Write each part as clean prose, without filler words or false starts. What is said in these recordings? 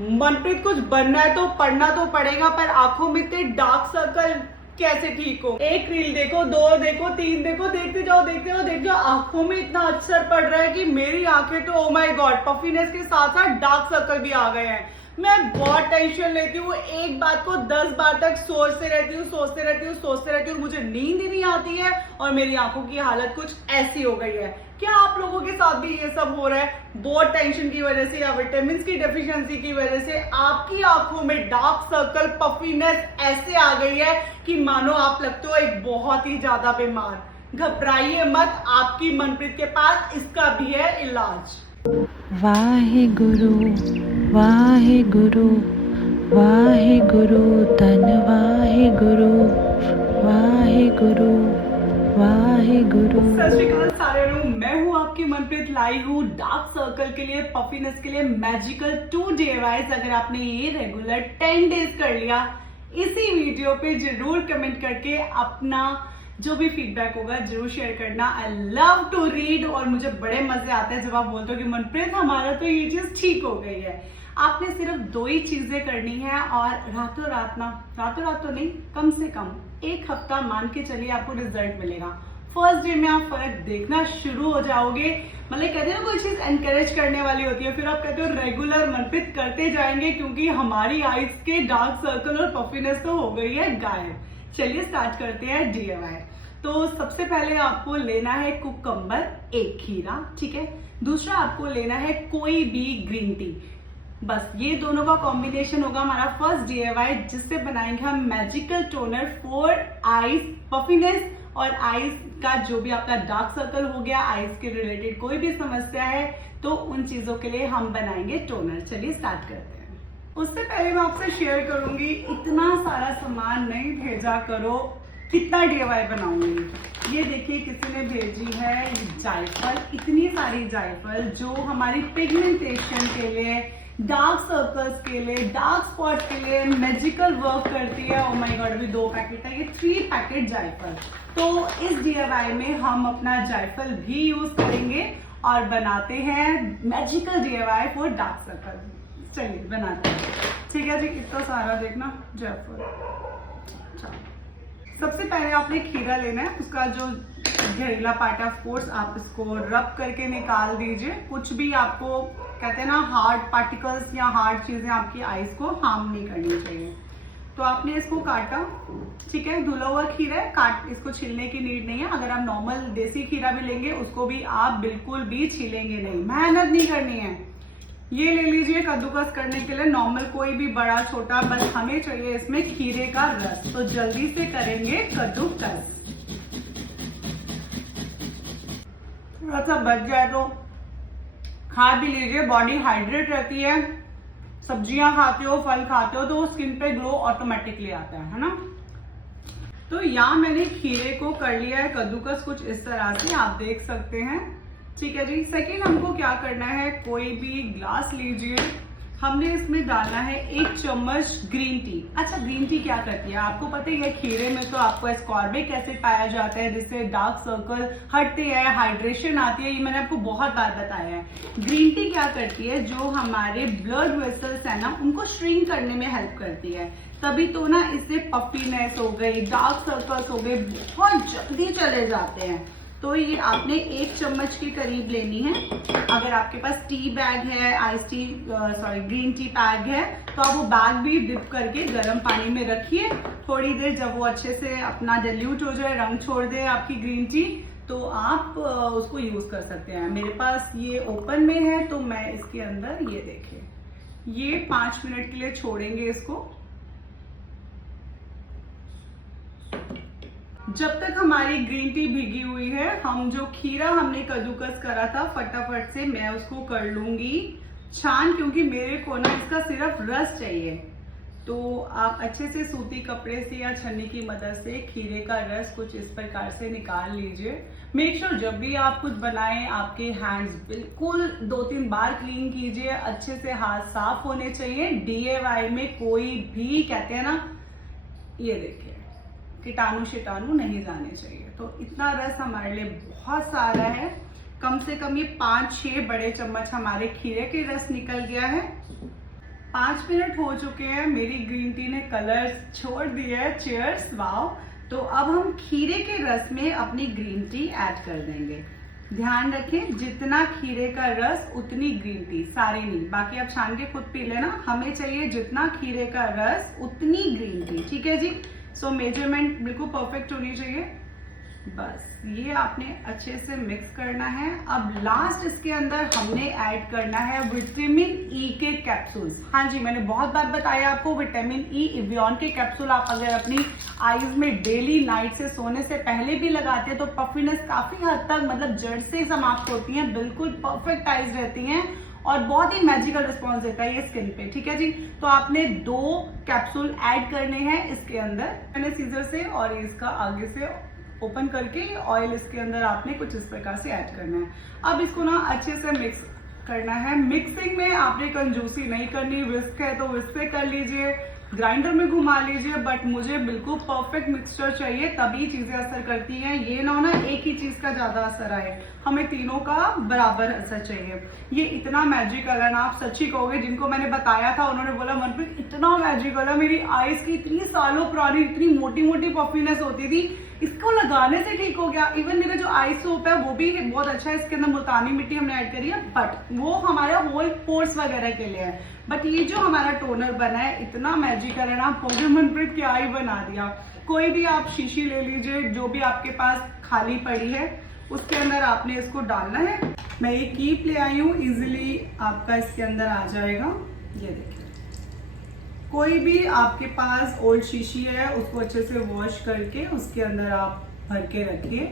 मनप्रीत कुछ बनना है तो पढ़ना तो पड़ेगा, पर आंखों में इतने डार्क सर्कल कैसे ठीक हो? एक रील देखो, दो देखो, तीन देखो, देखते जाओ देखते जाओ, आंखों में इतना असर पड़ रहा है कि मेरी आंखें तो ओ माय गॉड, पफीनेस के साथ साथ डार्क सर्कल भी आ गए हैं। मैं बहुत टेंशन लेती हूँ, एक बात को 10 बार तक सोचते रहती हूँ, मुझे नींद ही नहीं आती है और मेरी आंखों की हालत कुछ ऐसी हो गई है। क्या आप लोगों के साथ भी ये सब हो रहा है? बहुत टेंशन की वजह से या विटामिन की डेफिशिएंसी की वजह से आपकी आंखों में डार्क सर्कल, पफीनेस ऐसे आ गई है कि मानो आप लगते हो एक बहुत ही ज्यादा बीमार। घबराइए मत, आपकी मनप्रीत के पास इसका भी है इलाज। वाहे गुरु वाहे गुरु वाहे गुरु तन वाहे गुरु वाहे गुरु वाहे गुरु। सत श्री अकाल सारे लोग, मैं हूँ आपकी मनप्रीत, लाई हूँ डार्क सर्कल के लिए, पफीनेस के लिए मैजिकल 2 DIYs। अगर आपने ये रेगुलर 10 डेज कर लिया, इसी वीडियो पे जरूर कमेंट करके अपना जो भी फीडबैक होगा जरूर शेयर करना। आई लव टू रीड और मुझे बड़े मजे आते हैं जब आप बोलते हो कि मनप्रीत हमारा तो ये चीज ठीक हो गई है। आपने सिर्फ 2 ही चीजें करनी है और रातों रात तो नहीं, कम से कम 1 हफ्ता मान के चलिए आपको रिजल्ट मिलेगा। फर्स्ट डे में आप फर्क देखना शुरू हो जाओगे। मतलब कहते हैं ना, कोई चीज एनकरेज करने वाली होती है, फिर आप कहते हो रेगुलर मनप्रीत करते जाएंगे क्योंकि हमारी आईज के डार्क सर्कल और पफीनेस तो हो गई है गायब। चलिए स्टार्ट करते हैं DIY। तो सबसे पहले आपको लेना है कुकम्बर, 1 खीरा, ठीक है। दूसरा आपको लेना है कोई भी ग्रीन टी। बस ये दोनों का कॉम्बिनेशन होगा हमारा फर्स्ट DIY, जिससे बनाएंगे हम magical toner for eyes puffiness और आईज का जो भी आपका डार्क सर्कल हो गया, आईज के रिलेटेड कोई भी समस्या है, तो उन चीजों के लिए हम बनाएंगे टोनर। चलिए स्टार्ट करते हैं। उससे पहले मैं आपसे शेयर करूंगी, इतना सारा सामान नहीं भेजा करो, कितना DIY बनाऊंगी। ये देखिए किसी ने भेजी है जायफल, इतनी सारी जायफल जो हमारी पिगमेंटेशन के लिए, डार्क सर्कल्स के लिए, डार्क स्पॉट के लिए मैजिकल वर्क करती है। ओ माय गॉड, अभी 2 पैकेट है, ये 3 पैकेट जायफल। तो इस DIY में हम अपना जायफल भी यूज करेंगे और बनाते हैं magical DIY for dark circle. चलिए बनाते हैं, ठीक है जी। इतना सारा देखना जायफल। सबसे पहले आपने खीरा लेना है, उसका जो जहरीला पार्ट है ऑफकोर्स आप इसको रब करके निकाल दीजिए। कुछ भी आपको कहते हैं ना, हार्ड पार्टिकल्स या हार्ड चीजें आपकी आईज को हार्म नहीं करनी चाहिए। तो आपने इसको काटा, ठीक है। धुला हुआ खीरा है, इसको छीलने की नीड नहीं है। अगर आप नॉर्मल देसी खीरा भी लेंगे उसको भी आप बिल्कुल भी छीलेंगे नहीं, मेहनत नहीं करनी है। ये ले लीजिए कद्दूकस करने के लिए, नॉर्मल कोई भी बड़ा छोटा, बस हमें चाहिए इसमें खीरे का रस। तो जल्दी से करेंगे कद्दूकस। थोड़ा सा बच जाए तो खा भी लीजिए, बॉडी हाइड्रेट रहती है। सब्जियां खाते हो, फल खाते हो तो स्किन पे ग्लो ऑटोमेटिकली आता है ना। तो यहाँ मैंने खीरे को कर लिया है कद्दूकस, कुछ इस तरह से आप देख सकते हैं, ठीक है जी। सेकेंड हमको क्या करना है, कोई भी ग्लास लीजिए, हमने इसमें डालना है 1 चम्मच ग्रीन टी। अच्छा, ग्रीन टी क्या करती है आपको पता ही है, खीरे में तो आपको एस्कॉर्बिक एसिड पाया जाता है जिससे डार्क सर्कल हटते हैं, हाइड्रेशन आती है, ये मैंने आपको बहुत बार बताया है। ग्रीन टी क्या करती है, जो हमारे ब्लड वेसल्स है ना, उनको श्रिंक करने में हेल्प करती है। तभी तो ना इससे पफीनेस हो गई, डार्क सर्कल्स हो गए, बहुत जल्दी चले जाते हैं। तो ये आपने 1 चम्मच के करीब लेनी है। अगर आपके पास टी बैग है, ग्रीन टी बैग है, तो आप वो बैग भी डिप करके गर्म पानी में रखिए थोड़ी देर। जब वो अच्छे से अपना डिल्यूट हो जाए, रंग छोड़ दे आपकी ग्रीन टी, तो आप उसको यूज कर सकते हैं। मेरे पास ये ओपन में है तो मैं इसके अंदर, ये देखिए, ये 5 मिनट के लिए छोड़ेंगे इसको। जब तक हमारी ग्रीन टी भीगी हुई है, हम जो खीरा हमने कद्दूकस करा था, फटाफट से मैं उसको कर लूंगी छान, क्योंकि मेरे को ना इसका सिर्फ रस चाहिए। तो आप अच्छे से सूती कपड़े से या छन्नी की मदद से खीरे का रस कुछ इस प्रकार से निकाल लीजिए। मेक श्योर जब भी आप कुछ बनाएं आपके हैंड्स बिल्कुल 2-3 बार क्लीन कीजिए, अच्छे से हाथ साफ होने चाहिए। DIY में कोई भी कहते हैं ना, ये देखिए, कीटाणु शिटाणु नहीं जाने चाहिए। तो इतना रस हमारे लिए बहुत सारा है, कम से कम ये 5-6 बड़े चम्मच हमारे खीरे के रस निकल गया है। 5 मिनट हो चुके हैं, मेरी ग्रीन टी ने कलर छोड़ दिया है। Cheers, wow. तो अब हम खीरे के रस में अपनी ग्रीन टी ऐड कर देंगे। ध्यान रखें, जितना खीरे का रस उतनी ग्रीन टी, सारी नहीं, बाकी आप छान के खुद पी लेना। हमें चाहिए जितना खीरे का रस उतनी ग्रीन टी, ठीक है जी। सो मेजरमेंट बिल्कुल परफेक्ट होनी चाहिए। बस ये आपने अच्छे से मिक्स करना है। अब लास्ट इसके अंदर हमने ऐड करना है विटामिन ई के कैप्सूल्स। हाँ जी, मैंने बहुत बार बताया आपको, विटामिन ई एवियन के कैप्सूल आप अगर अपनी आईज में डेली नाइट से सोने से पहले भी लगाते हैं तो पफिनेस काफी हद तक मतलब जड़ से समाप्त होती है, बिल्कुल परफेक्ट आईज रहती हैं और बहुत ही मैजिकल रिस्पॉन्स देता है ये स्किन पे, ठीक है जी। तो आपने 2 कैप्सूल ऐड करने हैं इसके अंदर। मैंने सीजर से और इसका आगे से ओपन करके ऑयल इसके अंदर आपने कुछ इस प्रकार से ऐड करना है। अब इसको ना अच्छे से मिक्स करना है। मिक्सिंग में आपने कंजूसी नहीं करनी, विस्क है तो विस्क से कर लीजिए, ग्राइंडर में घुमा लीजिए, बट मुझे बिल्कुल परफेक्ट मिक्सचर चाहिए, तभी चीजें असर करती हैं। ये ना हो ना एक ही चीज का ज्यादा असर आए, हमें तीनों का बराबर असर चाहिए। ये इतना मैजिकल है ना, आप सच्ची कहोगे, जिनको मैंने बताया था उन्होंने बोला मनप्रीत इतना मैजिकल है, मेरी आईज की इतनी सालों पुरानी इतनी मोटी मोटी पफिनेस होती थी, इसको लगाने से ठीक हो गया। इवन मेरा जो आई सोप है वो भी बहुत अच्छा है, इसके अंदर मुल्तानी मिट्टी हमने ऐड करी है, बट वो हमारा होल पोर्स वगैरह के लिए है। बट ये जो हमारा टोनर बना है इतना मैजिकल है ना, पोगे मनप्रीत क्या ही बना दिया। कोई भी आप शीशी ले लीजिए, जो भी आपके पास खाली पड़ी है उसके अंदर आपने इसको डालना है। मैं ये कीप ले आई हूँ, इजिली आपका इसके अंदर आ जाएगा। ये देखिए, कोई भी आपके पास ओल्ड शीशी है उसको अच्छे से वॉश करके उसके अंदर आप भर के रखिए।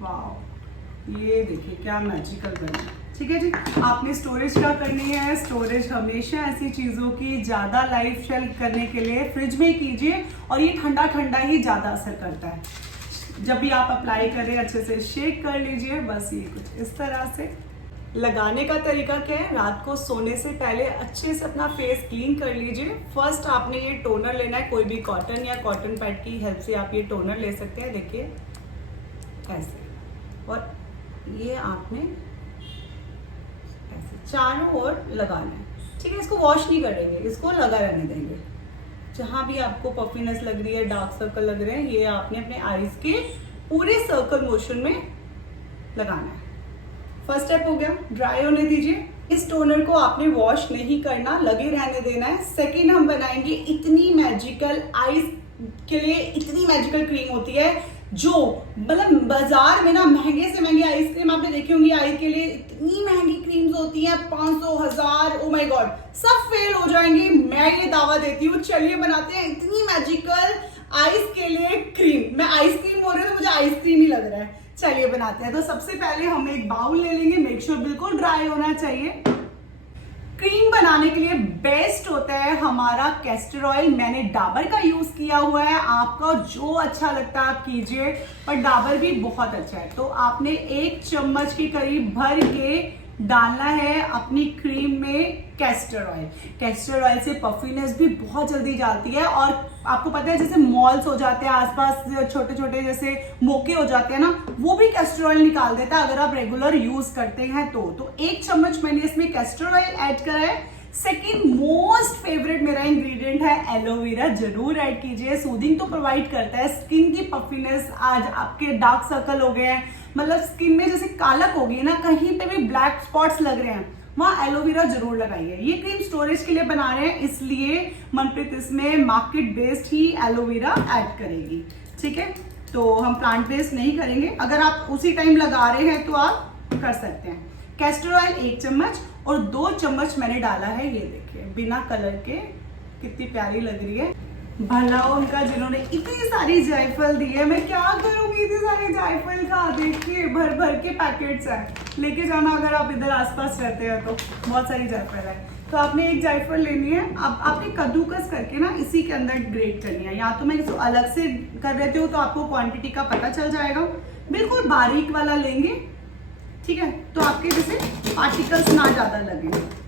वाह, ये देखिए क्या मैजिकल बना, ठीक है जी। आपने स्टोरेज क्या करनी है, स्टोरेज हमेशा ऐसी चीजों की ज्यादा लाइफ शेल्फ करने के लिए फ्रिज में कीजिए, और ये ठंडा ठंडा ही ज्यादा असर करता है। जब भी आप अप्लाई करें अच्छे से शेक कर लीजिए। बस ये कुछ इस तरह से। लगाने का तरीका क्या है, रात को सोने से पहले अच्छे से अपना फेस क्लीन कर लीजिए। फर्स्ट आपने ये टोनर लेना है, कोई भी कॉटन या कॉटन पैड की हेल्प से आप ये टोनर ले सकते हैं, देखिए ऐसे, और ये आपने ऐसे चारों ओर लगाना है, ठीक है। इसको वॉश नहीं करेंगे, इसको लगा रहने देंगे। जहां भी आपको पफिनेस लग रही है, डार्क सर्कल लग रहे हैं, ये आपने अपने आईज के पूरे सर्कल मोशन में लगाना है। फर्स्ट स्टेप हो गया, ड्राई होने दीजिए। इस टोनर को आपने वॉश नहीं करना, लगे रहने देना है। सेकेंड, हम बनाएंगे इतनी मैजिकल आईज के लिए इतनी मैजिकल क्रीम होती है जो मतलब बाजार में ना महंगे से महंगी आइसक्रीम आपने देखी होंगी, आई के लिए इतनी महंगी क्रीम्स होती हैं 500, 1000, ओ माय गॉड, सब फेल हो जाएंगी, मैं ये दावा देती हूँ। चलिए बनाते हैं इतनी मैजिकल आइस के लिए क्रीम। मैं आइसक्रीम बोल रही हूँ तो मुझे आइसक्रीम ही लग रहा है। चलिए बनाते हैं। तो सबसे पहले हम एक बाउल ले लेंगे, मेक श्योर बिल्कुल ड्राई होना चाहिए। क्रीम बनाने के लिए बेस्ट होता है हमारा कैस्टर ऑयल। मैंने डाबर का यूज किया हुआ है, आपका जो अच्छा लगता है आप कीजिए, पर डाबर भी बहुत अच्छा है। तो आपने 1 चम्मच के करीब भर के डालना है अपनी क्रीम में कैस्टर ऑयल। कैस्टर ऑयल से पफिनेस भी बहुत जल्दी जाती है, और आपको पता है जैसे मॉल्स हो जाते हैं आसपास, छोटे छोटे जैसे मोके हो जाते हैं ना, वो भी कैस्टर ऑयल निकाल देता है अगर आप रेगुलर यूज करते हैं तो 1 चम्मच मैंने इसमें कैस्टर ऑयल ऐड करा है। सेकेंड मोस्ट फेवरेट मेरा इंग्रेडिएंट है एलोवेरा, जरूर ऐड कीजिए। सूदिंग तो प्रोवाइड करता है, स्किन की पफिनेस, आज आपके डार्क सर्कल हो गए हैं, मतलब स्किन में जैसे कालक हो गई ना, कहीं पे भी ब्लैक स्पॉट्स लग रहे हैं, वहां एलोवेरा जरूर लगाइए। ये क्रीम स्टोरेज के लिए बना रहे हैं, इसलिए मनप्रीत इसमें मार्केट बेस्ड ही एलोवेरा ऐड करेगी, ठीक है। तो हम प्लांट बेस्ड नहीं करेंगे। अगर आप उसी टाइम लगा रहे हैं तो आप कर सकते हैं। कैस्टर ऑयल 1 चम्मच और 2 चम्मच मैंने डाला है, ये देखिए बिना कलर के, कितनी प्यारी लग रही है। भला उनका जिन्होंने इतनी सारी जायफल दी है, मैं क्या करूंगी इतनी सारी जायफल का। देखिए भर भर के पैकेट्स हैं, लेके जाना अगर आप इधर आसपास रहते हैं तो, बहुत सारी जायफल है। तो आपने 1 जायफल लेनी है। अब आपने कद्दूकस करके ना इसी के अंदर ग्रेट करनी है, या तो मैं इसको अलग से कर देती हूँ तो आपको क्वांटिटी का पता चल जाएगा। बिल्कुल बारीक वाला लेंगे, ठीक है, तो आपके जैसे पार्टिकल्स ना ज्यादा लगे।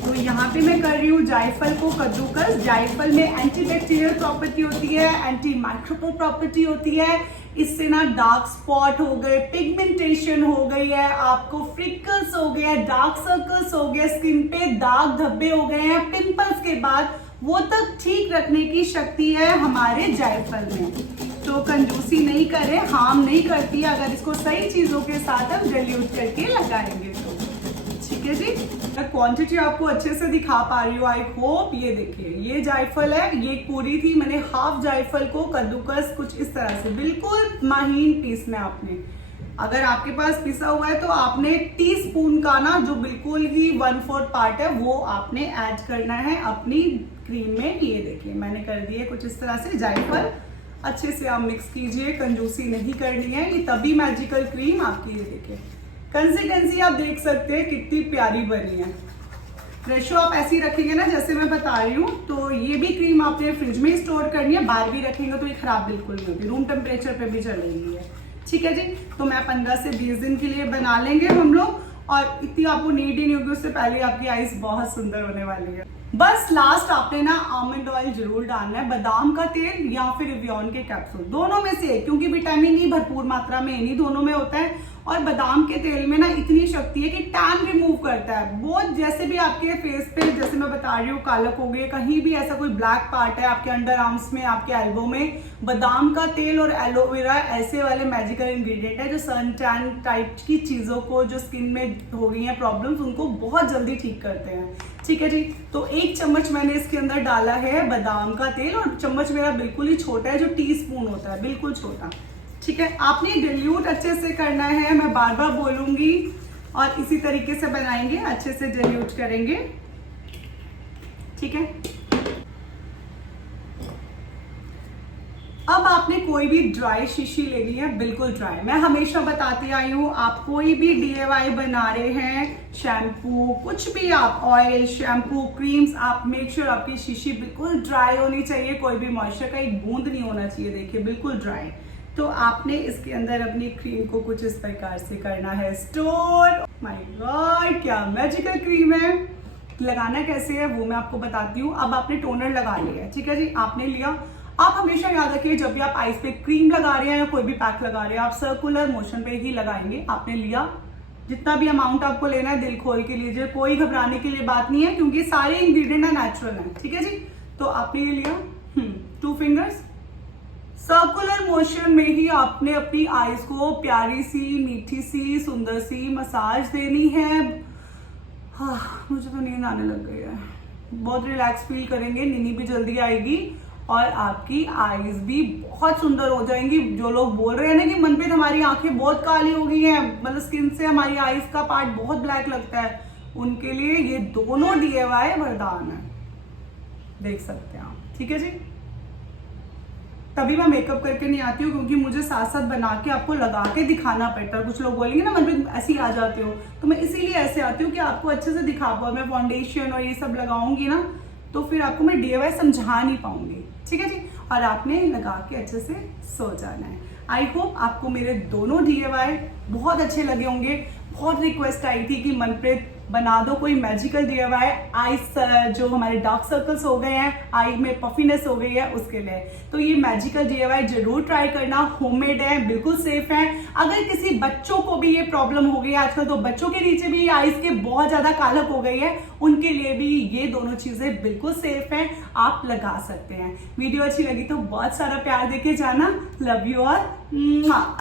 तो यहाँ पे मैं कर रही हूँ जायफल को कद्दूकस। जायफल में एंटीबैक्टीरियल प्रॉपर्टी होती है, एंटी माइक्रोबियल प्रॉपर्टी होती है, इससे ना डार्क स्पॉट हो गए, पिगमेंटेशन हो गई है, आपको फ्रिकल्स हो गया, डार्क सर्कल्स हो गए, स्किन पे दाग धब्बे हो गए हैं, पिंपल्स के बाद वो तक ठीक रखने की शक्ति है हमारे जायफल में। तो कंजूसी नहीं करें, हार्म नहीं करती अगर इसको सही चीजों के साथ हम डाइल्यूट करके लगाएंगे तो। ठीक है जी, क्वांटिटी आपको अच्छे से दिखा पा रही हूँ आई होप। ये देखिए, ये जायफल है, ये पूरी थी, मैंने हाफ जायफल को कद्दूकस कुछ इस तरह से बिल्कुल महीन पीसना है आपने। अगर आपके पास पिसा हुआ है तो आपने टीस्पून का ना जो बिल्कुल ही 1/4 पार्ट है वो आपने ऐड करना है अपनी क्रीम में। ये देखिए मैंने कर दिए कुछ इस तरह से जायफल, अच्छे से आप मिक्स कीजिए, कंजूसी नहीं करनी है, ये तभी मैजिकल क्रीम आपकी। ये देखिए कंसिस्टेंसी आप देख सकते हैं कितनी प्यारी बनी है। रेशो आप ऐसी रखेंगे ना जैसे मैं बता रही हूँ, तो ये भी क्रीम आपने फ्रिज में स्टोर करनी है, बाहर भी रखेंगे तो ये खराब बिल्कुल नहीं होगी, रूम टेम्परेचर पे भी चलेगी है। ठीक है जी, तो मैं 15 से 20 दिन के लिए बना लेंगे हम लोग, और इतनी आपको नीड ही नहीं होगी, उससे पहले आपकी आईज बहुत सुंदर होने वाली है। बस लास्ट आपने ना आलमंड ऑयल जरूर डालना है, बादाम का तेल या फिर एवियन के कैप्सूल, दोनों में से, क्योंकि विटामिन ई भरपूर मात्रा में इन्हीं दोनों में होता है। और बादाम के तेल में ना इतनी शक्ति है कि टैन रिमूव करता है। वो जैसे भी आपके फेस पे, जैसे मैं बता रही हूँ, कालक हो गई, कहीं भी ऐसा कोई ब्लैक पार्ट है आपके अंडर आर्म्स में, आपके एल्बो में, बादाम का तेल और एलोवेरा ऐसे वाले मैजिकल इंग्रेडिएंट है जो सन टैन टाइप की चीजों को, जो स्किन में हो रही है प्रॉब्लम्स, उनको बहुत जल्दी ठीक करते हैं। ठीक है जी, तो 1 चम्मच मैंने इसके अंदर डाला है बादाम का तेल, और चम्मच मेरा बिल्कुल ही छोटा है, जो टीस्पून होता है, बिल्कुल छोटा। ठीक है, आपने डिल्यूट अच्छे से करना है, मैं बार बार बोलूंगी, और इसी तरीके से बनाएंगे, अच्छे से डिल्यूट करेंगे। ठीक है, अब आपने कोई भी ड्राई शीशी लेनी है, बिल्कुल ड्राई। मैं हमेशा बताती आई हूँ, आप कोई भी DIY बना रहे हैं, शैम्पू, कुछ भी आप, ऑयल, शैम्पू, क्रीम्स, आप मेक श्योर आपकी शीशी बिल्कुल ड्राई होनी चाहिए, कोई भी मॉइस्चर का एक बूंद नहीं होना चाहिए। देखिए बिल्कुल ड्राई। तो आपने इसके अंदर अपनी क्रीम को कुछ इस प्रकार से करना है स्टोर। माय गॉड, क्या मैजिकल क्रीम है। लगाना कैसे है वो मैं आपको बताती हूँ। अब आपने टोनर लगा लिया है, ठीक है जी, आपने लिया। आप हमेशा याद रखिए, जब भी आप आईज पे क्रीम लगा रहे हैं या कोई भी पैक लगा रहे हैं, आप सर्कुलर मोशन पे ही लगाएंगे। आपने लिया, जितना भी अमाउंट आपको लेना है दिल खोल के लीजिए, कोई घबराने के लिए बात नहीं है, क्योंकि सारे इंग्रेडिएंट है नेचुरल है। ठीक है जी, तो आपने ये लिया, 2 फिंगर्स, सर्कुलर मोशन में ही आपने अपनी आईज को प्यारी सी, मीठी सी, सुंदर सी मसाज देनी है। हाँ, मुझे तो नींद आने लग गई है। बहुत रिलैक्स फील करेंगे, नींद भी जल्दी आएगी, और आपकी आईज भी बहुत सुंदर हो जाएंगी। जो लोग बोल रहे हैं ना कि मनप्रीत हमारी आंखें बहुत काली हो गई हैं, मतलब स्किन से हमारी आईज का पार्ट बहुत ब्लैक लगता है, उनके लिए ये दोनों DIY वरदान है, देख सकते हैं आप। ठीक है जी, तभी मैं मेकअप करके नहीं आती हूँ, क्योंकि मुझे साथ साथ बना के आपको लगा के दिखाना पड़ता है। कुछ लोग बोलेंगे ना मनप्रीत ऐसे ही आ जाते हो, तो मैं इसीलिए ऐसे आती हूँ कि आपको अच्छे से दिखा पाऊँ। मैं फाउंडेशन और ये सब लगाऊंगी ना, तो फिर आपको मैं DIY समझा नहीं पाऊंगी। ठीक है जी, और आपने लगा के अच्छे से सो जाना है। आई होप आपको मेरे दोनों DIY बहुत अच्छे लगे होंगे। बहुत रिक्वेस्ट आई थी कि मनप्रीत बना दो कोई मैजिकल DIY, आईज जो हमारे डार्क सर्कल्स हो गए हैं, आई में पफीनेस हो गई है, उसके लिए। तो ये मैजिकल DIY जरूर ट्राई करना, होममेड है, बिल्कुल सेफ है। अगर किसी बच्चों को भी ये प्रॉब्लम हो गई है, आजकल तो बच्चों के नीचे भी आईज के बहुत ज्यादा कालक हो गई है, उनके लिए भी ये दोनों चीजें बिल्कुल सेफ है, आप लगा सकते हैं। वीडियो अच्छी लगी तो बहुत सारा प्यार देके जाना। Love you all.